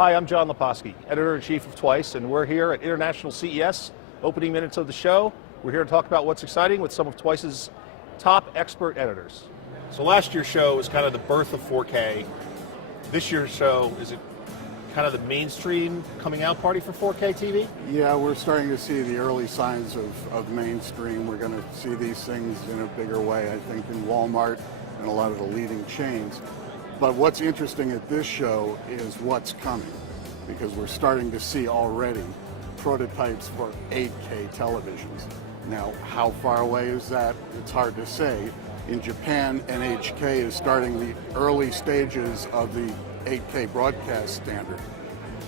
Hi, I'm John Leposki, Editor-in-Chief of Twice, and we're here at International CES, opening minutes of the show. We're here to talk about what's exciting with some of Twice's top expert editors. So last year's show was kind of the birth of 4K. This year's show, is it kind of the mainstream coming out party for 4K TV? Yeah, we're starting to see the early signs of mainstream. We're going to see these things in a bigger way, I think, in Walmart and a lot of the leading chains. But what's interesting at this show is what's coming, because we're starting to see already prototypes for 8K televisions. Now, how far away is that? It's hard to say. In Japan, NHK is starting the early stages of the 8K broadcast standard.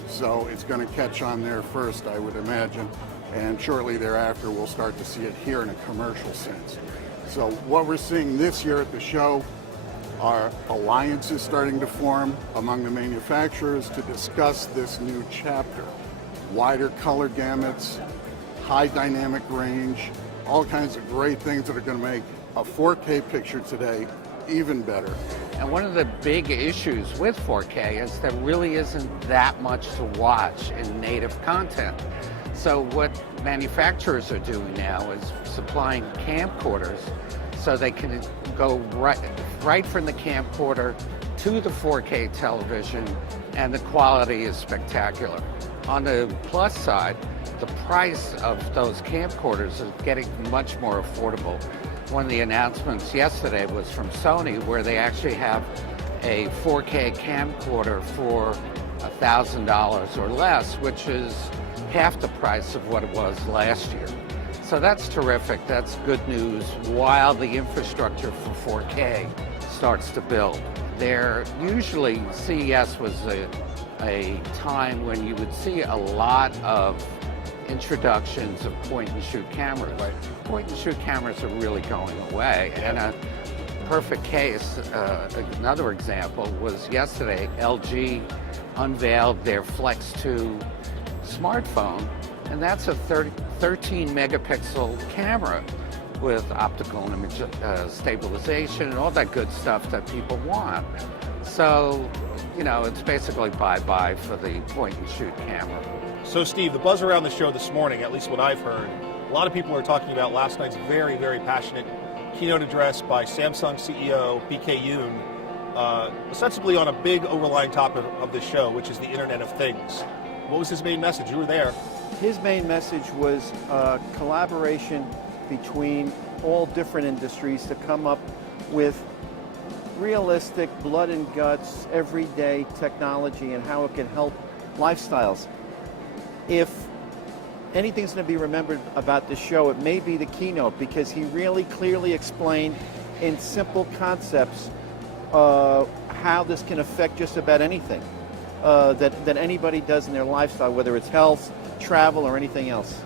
So it's going to catch on there first, I would imagine, and shortly thereafter we'll start to see it here in a commercial sense. So what we're seeing this year at the show are alliances starting to form among the manufacturers to discuss this new chapter. Wider color gamuts, high dynamic range, all kinds of great things that are going to make a 4K picture today even better. And one of the big issues with 4K is there really isn't that much to watch in native content. So what manufacturers are doing now is supplying camcorders so they can go right from the camcorder to the 4K television, and the quality is spectacular. On the plus side, the price of those camcorders is getting much more affordable. One of the announcements yesterday was from Sony, where they actually have a 4K camcorder for $1,000 or less, which is half the price of what it was last year. So that's terrific. That's good news while the infrastructure for 4K starts to build. Usually CES was a time when you would see a lot of introductions of point-and-shoot cameras. Right. Point-and-shoot cameras are really going away. And a perfect case, another example, was yesterday LG unveiled their Flex 2 smartphone, and that's a 13 megapixel camera with optical image stabilization and all that good stuff that people want. So, you know, it's basically bye-bye for the point-and-shoot camera. So Steve, the buzz around the show this morning, at least what I've heard, a lot of people are talking about last night's very, very passionate keynote address by Samsung CEO PK Yoon, ostensibly on a big overlying topic of this show, which is the Internet of Things. What was his main message? You were there. His main message was collaboration between all different industries to come up with realistic, blood and guts, everyday technology and how it can help lifestyles. If anything's going to be remembered about this show, it may be the keynote, because he really clearly explained in simple concepts how this can affect just about anything that anybody does in their lifestyle, whether it's health, travel, or anything else.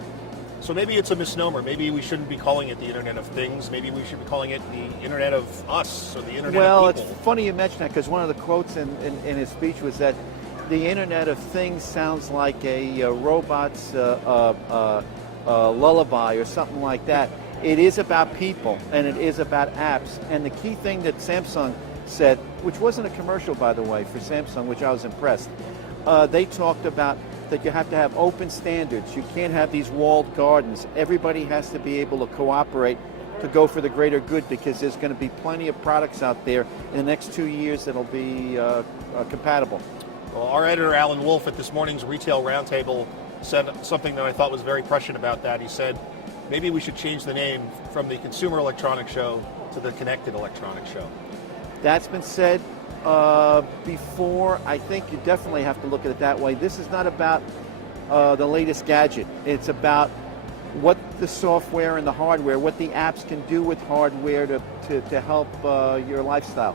So maybe it's a misnomer. Maybe we shouldn't be calling it the Internet of Things. Maybe we should be calling it the Internet of Us, or the Internet well, of People. It's funny you mention that, because one of the quotes in his speech was that the Internet of Things sounds like a robot's lullaby or something like that. It is about people, and it is about apps. And the key thing that Samsung said, which wasn't a commercial, by the way, for Samsung, which I was impressed, they talked about that you have to have open standards. You can't have these walled gardens. Everybody has to be able to cooperate to go for the greater good, because there's going to be plenty of products out there in the next 2 years that'll be compatible. Well, our editor, Alan Wolf, at this morning's Retail Roundtable said something that I thought was very prescient about that. He said, maybe we should change the name from the Consumer Electronics Show to the Connected Electronics Show. That's been said before. I think you definitely have to look at it that way. This is not about the latest gadget. It's about what the software and the hardware, what the apps can do with hardware to help your lifestyle.